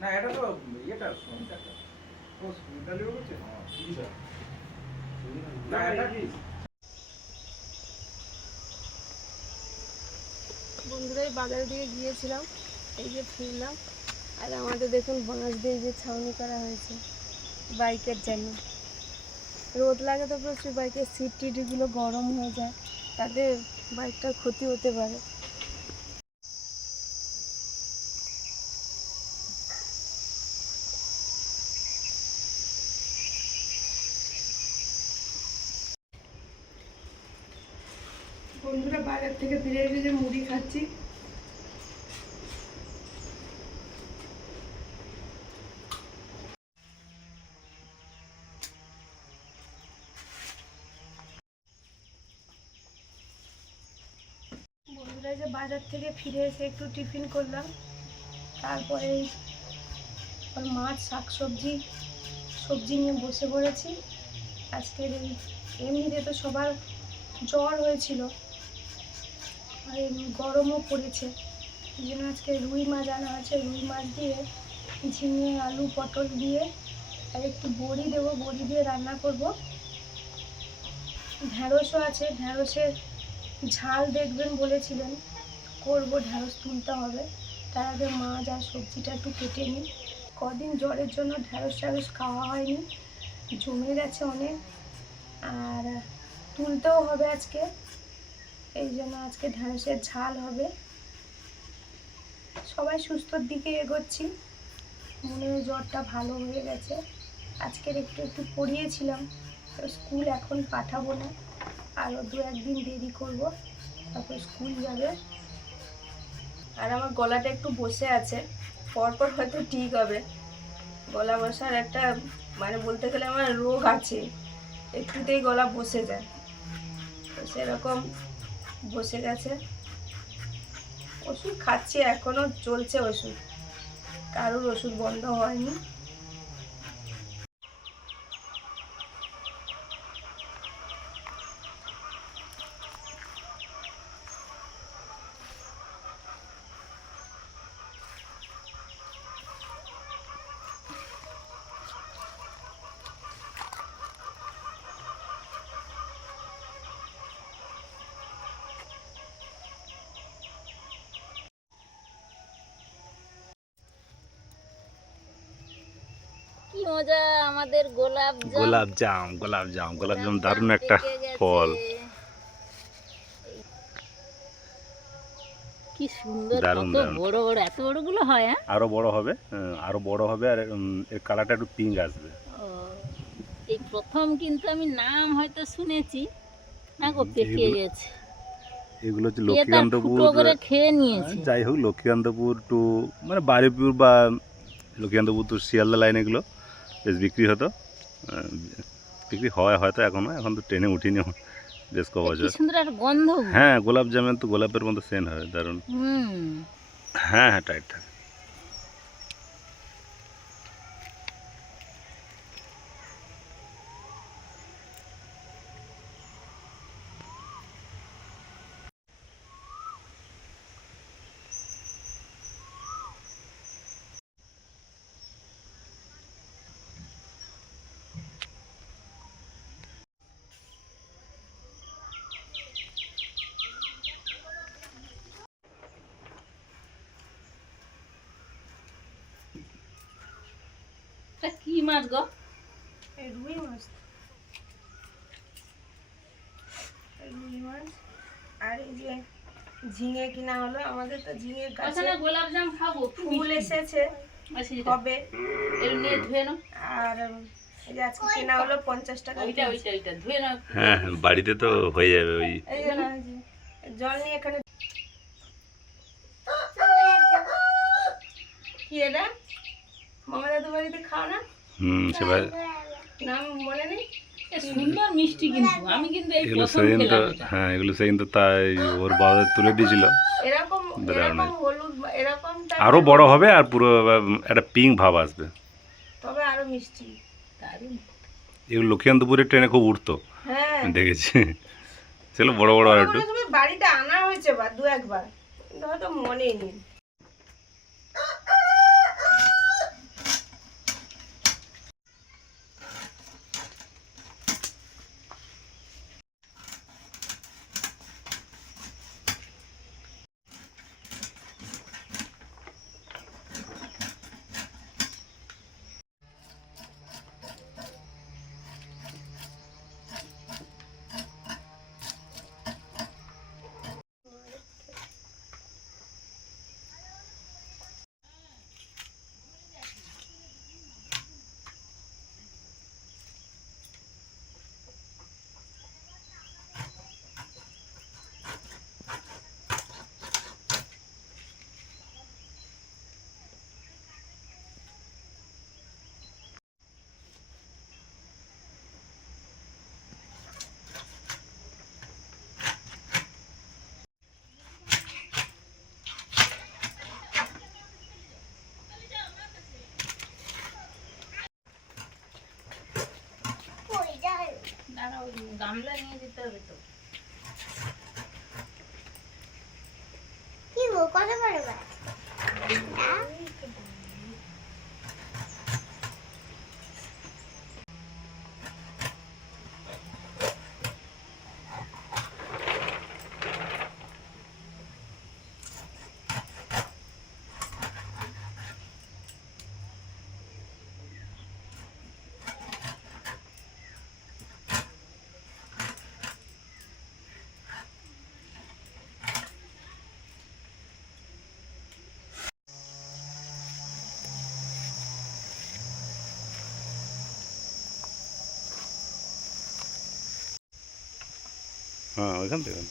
না এটা তো এটা সুবিধাটা ও সুবিধা লিও হচ্ছে সুবিধা না এটা কি বন্ধুরা বাজারের দিকে গিয়েছিলাম, এই যে ফিরলাম। আর আমাদের দেখুন বাঁশ দিয়ে যে ছাউনি করা হয়েছে বাইকের জন্য। রোদ লাগে তো প্রচুর, বাইকের সিট টিটগুলো গরম হয়ে যায়, তাতে বাইকটার ক্ষতি হতে পারে। বন্ধুরা বাজার থেকে ফিরে এসে যে মুড়ি খাচ্ছি। বন্ধুরা যে বাজার থেকে ফিরে এসে একটু টিফিন করলাম, তারপরে মাছ শাকসবজি সবজি নিয়ে বসে পড়েছি। আজকের এই এমনিতে তো সবার জ্বর হয়েছিল, আর গরমও পড়েছে, এই জন্য আজকে রুই মাছ আনা আছে। রুই মাছ দিয়ে ঝিঙে আলু পটল দিয়ে আর একটু বড়ি দেবো, বড়ি দিয়ে রান্না করব। ঢ্যাঁড়সও আছে, ঢ্যাঁড়সের ঝাল দেখবেন বলেছিলেন, করব। ঢ্যাঁড়স তুলতে হবে, তার আগে মাছ আর সবজিটা একটু কেটে নিই। কদিন জ্বরের জন্য ঢ্যাঁড়স খাওয়া হয়নি, জমে গেছে অনেক, আর তুলতেও হবে আজকে, এই জন্য আজকে ঢ্যাঁড়সের ঝাল হবে। সবাই সুস্থর দিকে এগোচ্ছি, মনে হয় জ্বরটা ভালো হয়ে গেছে। আজকের একটু একটু পড়িয়েছিলাম, স্কুল এখন পাঠাবো না, আরও 2-1 দিন দেরি করব, তারপর স্কুল যাবে। আর আমার গলাটা একটু বসে আছে, পরপর হয়তো ঠিক হবে। গলা বসার একটা মানে বলতে গেলে আমার রোগ আছে, একটুতেই গলা বসে যায়, তো সেরকম বসে গেছে। ওষুধ খাচ্ছি, এখনও চলছে ওষুধ, কারোর ওষুধ বন্ধ হয়নি। কি মজা আমাদের গোলাপজাম দারুণ একটা ফল। কি সুন্দর, দারুণ কত বড় বড়, এত বড় গুলো হয়। আরো বড় হবে, আর এর কালারটা একটু পিঙ্ক আসবে। এই প্রথম কিন্তু আমি নাম হয়তো শুনেছি, না গো পেকে গেছে। এগুলো হচ্ছে লক্ষ্মীকান্তপুর, খেয়ে নিয়েছি। যাই হোক লক্ষ্মীকান্তপুর টু মানে বারুইপুর বা লক্ষ্মীকান্তপুর টু শিয়ালদা লাইন এগুলো বেশ বিক্রি হতো, বিক্রি হয় হয়তো এখনো, এখন তো ট্রেনে উঠিনি বেশ ক বছর। সুন্দর একটা গন্ধ। হ্যাঁ, গোলাপ জামের তো গোলাপের মতো সেন্ট হয়, দারুণ। হ্যাঁ হ্যাঁ, টাইট থাকে। কি মাছ গো? রুই মাছ, রুই মাছ। আর এই যে ঝিঙে কিনা হলো, আমাদের তো ঝিঙে গাছে গোলাপজাম খাবো, ফুল এসেছে, হবে। আর এই যে আজকে কেনা হলো 50 টাকা। হ্যাঁ, বাড়িতে তো হয়ে যাবে। ওই এই যে না, জল নিয়ে এখানে। কি এটা মামা দাদু বাড়িতে খাও না? সেবার নাম মনে নেই। সুন্দর মিষ্টি, কিন্তু আমি কিন্তু এই এগুলো প্রথম সেদিন তো, খেলাম এটা। হ্যাঁ এগুলো সেদিন তো তাই ওর বাবা তুলে দিয়েছিল। এরকম এরকম হলুদ এরকম আরো বড় হবে আর পুরো একটা পিঙ্ক ভাব আসবে, তবে আরো মিষ্টি। এগুলো লক্ষ্মীকান্তপুরের ট্রেনে খুব উঠতো, হ্যাঁ দেখেছি। সেগুলো বড় বড় আর একটু। বাড়িতে আনা হয়েছে বা 2-1 বার, কিন্তু হয়তো মনে নেই। গামলা নিয়ে যেতে হবে তো। কি গো কত বড় মাছ? হ্যাঁ ওইখান থেকে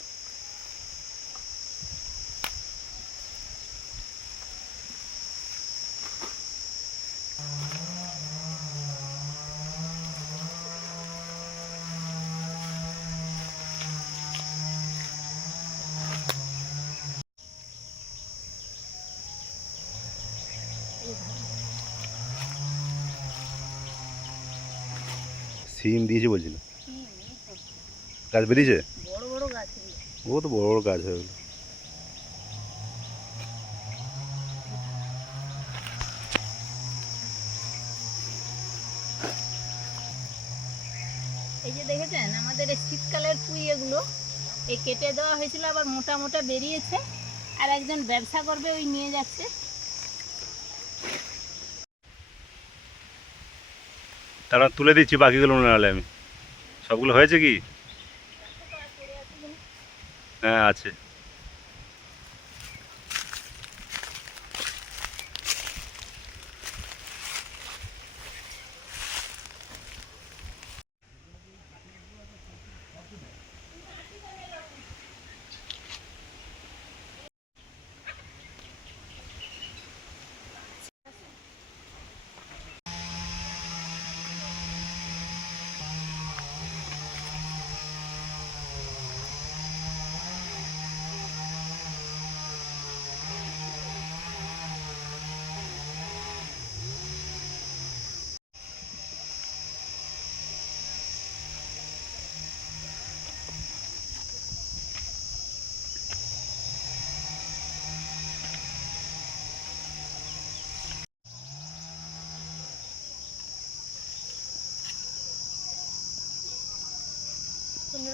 সিম দিয়েছে বলছিল, গাছ বেরিয়েছে, বড় বড় গাছ এগুলো। ও তো বড় বড় গাছ হয়ে গেলো। এই যে দেখেছেন আমাদের এই শীতকালের পুঁই, এগুলো এই কেটে দেওয়া হয়েছিল, আবার মোটা মোটা বেরিয়েছে, আর একজন ব্যবসা করবে ওই নিয়ে যাচ্ছে। তারা তুলে দিচ্ছি বাকিগুলো নাহলে আমি। সবগুলো হয়েছে কি? হ্যাঁ আছে।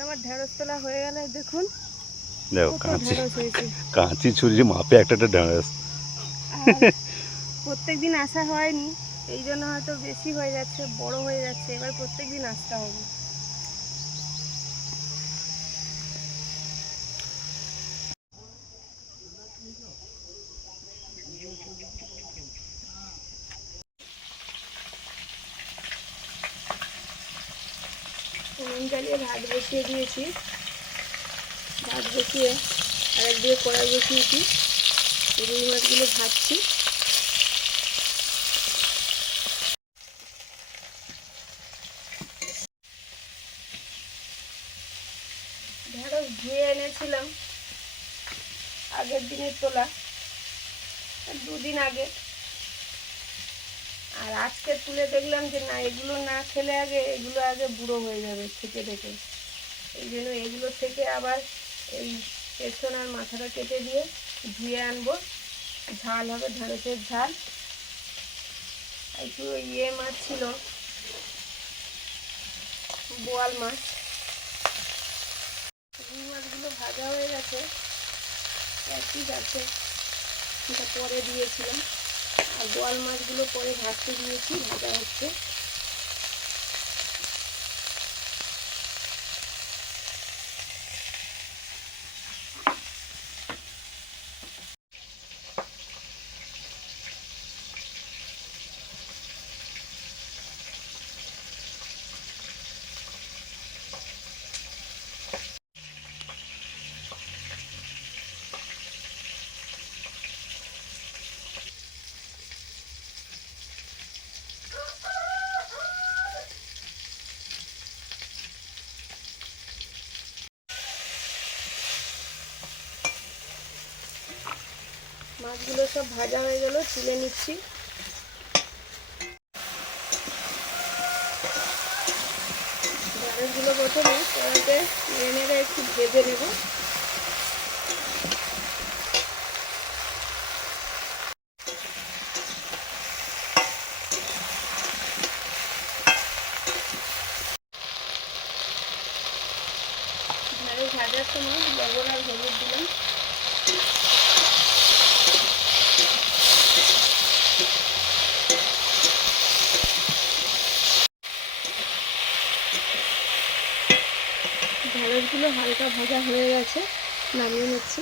আমার ঢেঁড়স তোলা হয়ে গেল, দেখুন দেখো কত কাঁচি ঢেঁড়স হয়েছে। কাঁচি ছুরি মাপে একটা একটা ঢেঁড়স। প্রত্যেকদিন আসা হয়নি, এই জন্য হয়তো বেশি হয়ে যাচ্ছে, বড় হয়ে যাচ্ছে। এবার প্রত্যেকদিন আসতে হবে। উনুন জ্বালিয়ে ভাত বসিয়ে দিয়েছি, ভাত বসিয়ে আর একদিকে কড়াই বসিয়েছি, রুই মাছগুলো ভাজছি। ঢেঁড়স ধুয়ে এনেছিলাম আগের দিনের তোলা, 2 দিন আগে, আর আজকে তুলে দেখলাম যে না, এগুলো না খেলে এগুলো আগে বুড়ো হয়ে যাবে থেকে থেকে। এই জন্য এগুলো থেকে আবার এই পেছন আর মাথাটা কেটে দিয়ে ধুয়ে আনবো, ঝাল হবে, ঢেঁড়সের ঝাল। একটু মাছ ছিল, বোয়াল মাছ। রুই মাছগুলো ভাজা হয়ে গেছে, ঠিক আছে, এটা পরে দিয়েছিলাম। আর বোয়াল মাছগুলো পরে ভাজতে দিয়েছি, ভাজা হচ্ছে। মাছগুলো সব ভাজা হয়ে গেল, তুলে নিচ্ছি। ঢেঁড়সগুলো প্রথমে কড়াইতে নেড়ে একটু ভেজে নেব। ঢেঁড়স ভাজার সময় লবণ আর হলুদ দিলাম। ঢেঁড়সগুলো হালকা ভাজা হয়ে গেছে, নামিয়ে নিচ্ছি।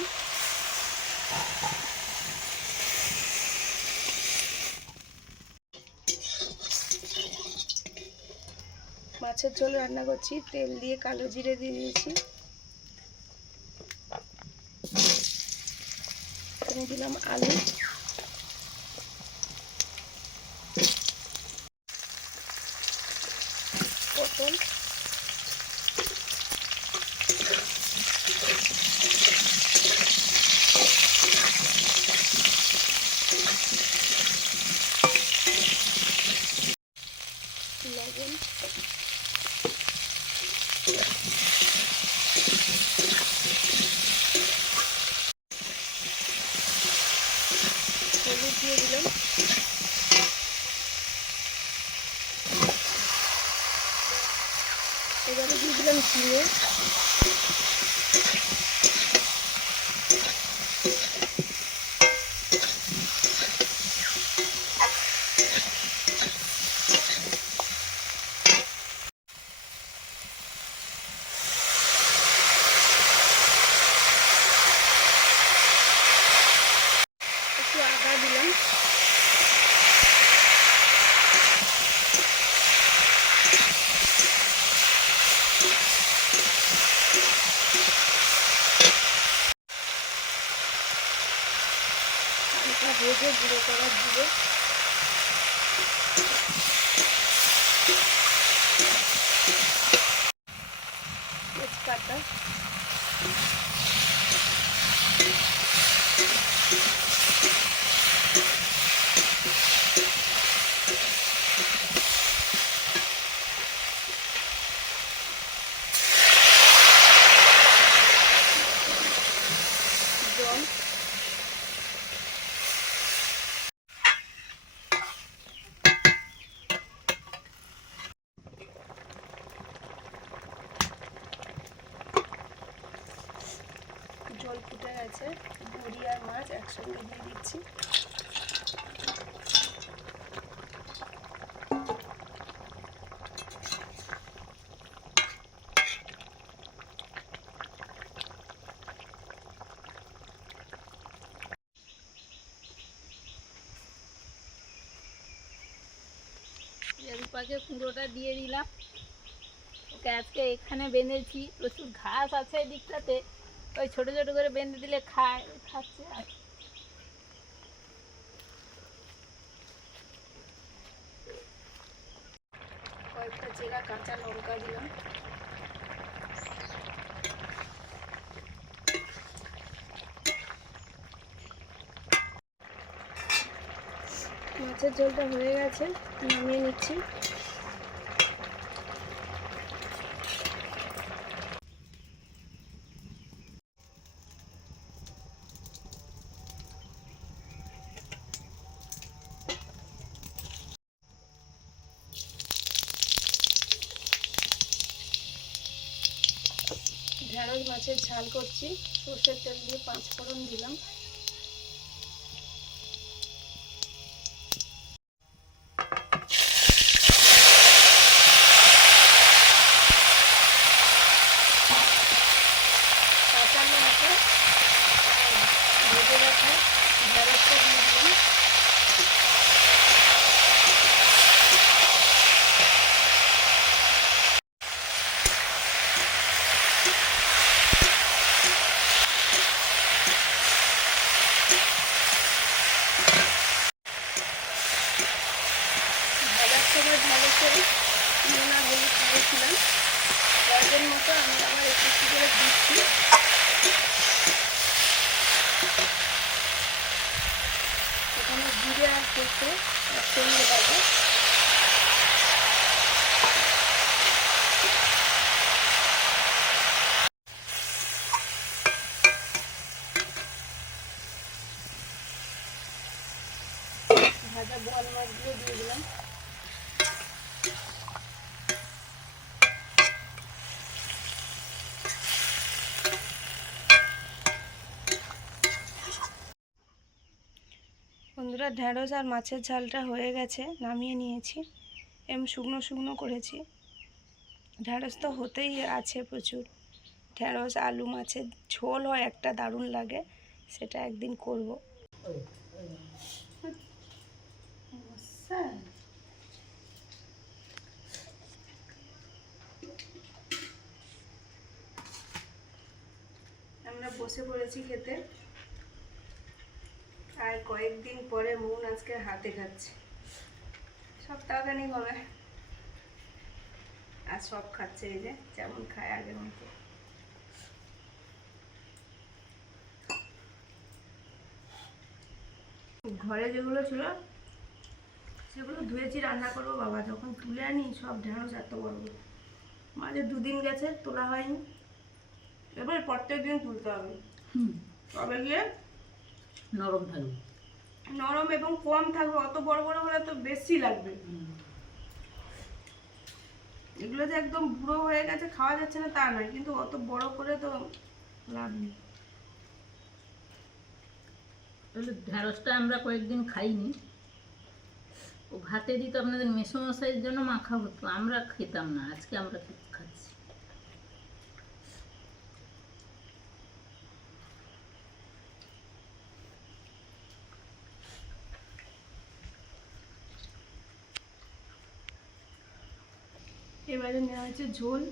মাছের ঝোল রান্না করছি, তেল দিয়ে কালো জিরে দিয়ে দিয়েছি, এখানে দিলাম আলু, পটল, লবণ, হলুদ দিয়ে দিলাম, এবারে দিয়ে দিলাম জিরে, একটু আদা দিলাম, হালকা ভেজে গুঁড়ো করা জিরে, তেজপাতা, জল, জল ফুটে গেছে, বড়ি আর মাছ একসঙ্গে দিয়ে দিচ্ছি। রূপাকে কুঁড়োটা দিয়ে দিলাম। ওকে আজকে এখানে বেঁধেছি, প্রচুর ঘাস আছে এই দিকটাতে, ওই ছোটো ছোটো করে বেঁধে দিলে খাচ্ছে। আর কয়েকটা চেরা কাঁচা লঙ্কা দিলাম, মাছের ঝোলটা হয়ে গেছে, নামিয়ে নিচ্ছি। ঢেঁড়স মাছের ঝাল করছি, সর্ষের তেল দিয়ে 5 ফোড়ন দিলাম, কাঁচা লঙ্কা ভেজে রাখা ঢেঁড়সটা দিয়ে দিলাম, ভাজার সময় ঢেঁড়সে নুন আর হলুদ দিয়েছিলাম, প্রয়োজন মতো আমি আবার একটু করে দিচ্ছি। এখানে জিরে আর সর্ষে একসঙ্গে বাটা, ভাজা বোয়াল মাছগুলো দিয়ে দিলাম। বন্ধুরা, ঢ্যাঁড়স আর মাছের ঝালটা হয়ে গেছে, নামিয়ে নিয়েছি। শুকনো শুকনো করেছি। ঢ্যাঁড়স তো হতেই আছে প্রচুর। ঢ্যাঁড়স আলু মাছের ঝোল হয় একটা, দারুণ লাগে, সেটা একদিন করব। আমরা বসে পড়েছি খেতে, আর কয়েকদিন পরে মুন আজকে হাতে খাচ্ছে। সপ্তাহখানিক হবে, আর সব খাচ্ছে, এই যে যেমন খায় আগের মতো। ঘরে যেগুলো ছিল সেগুলো ধুয়েছি, রান্না করবো। বাবা যখন তুলে আনি সব ঢেঁড়স এত বড় বড়, মাঝে 2 দিন গেছে তোলা হয়নি, এবার প্রত্যেক দিন তুলতে হবে। তবে গিয়ে নরম থাকবে, নরম এবং কম থাকবে। অত বড় বড় হলে তো বেশি লাগবে। এগুলো যে একদম বুড়ো হয়ে গেছে খাওয়া যাচ্ছে না তা নয়, কিন্তু অত বড় করে তো লাভ নেই। ঢ্যাঁড়সটা আমরা কয়েকদিন খাইনি। ও ভাতে দিত আপনাদের মেসোমশাইয়ের জন্য মাখা হতো, আমরা খেতাম না, আজকে আমরা খাচ্ছি। এবারে নেওয়া হয়েছে ঝোল।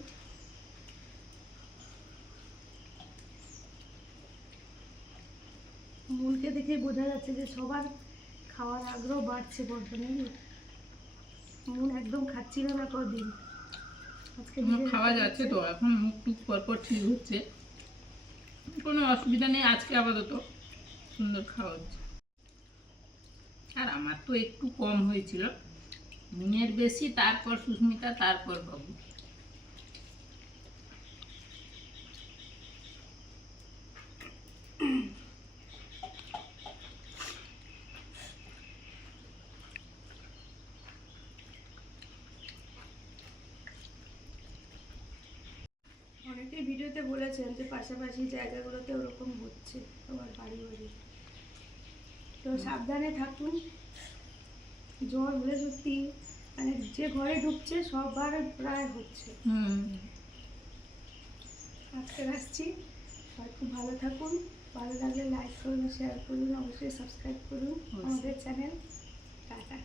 মুনকে দেখে বোঝা যাচ্ছে যে সবার খাওয়ার আগ্রহ বাড়ছে বড্ড, নাকি? মুন একদম খাচ্ছিল না কদিন, আজকে খাওয়া যাচ্ছে তো, এখন মুখ টুক পরপর ঠিক হচ্ছে, কোনো অসুবিধা নেই। আজকে আপাতত সুন্দর খাওয়া হচ্ছে। আর আমার তো একটু কম হয়েছিল, মুনের বেশি, তারপর সুস্মিতা, তারপর বাবু। অনেকেই ভিডিওতে বলেছেন যে পাশাপাশি জায়গাগুলোতে ওরকম হচ্ছে তোমার বাড়ি বাড়ি, তো সাবধানে থাকুন। জ্বর হলে সত্যি মানে যে ঘরে ঢুকছে সবার প্রায় হচ্ছে। আজকে আসছি, সবাই খুব ভালো থাকুন। ভালো লাগলে লাইক করুন, শেয়ার করুন, অবশ্যই সাবস্ক্রাইব করুন আমাদের চ্যানেল। টাটা।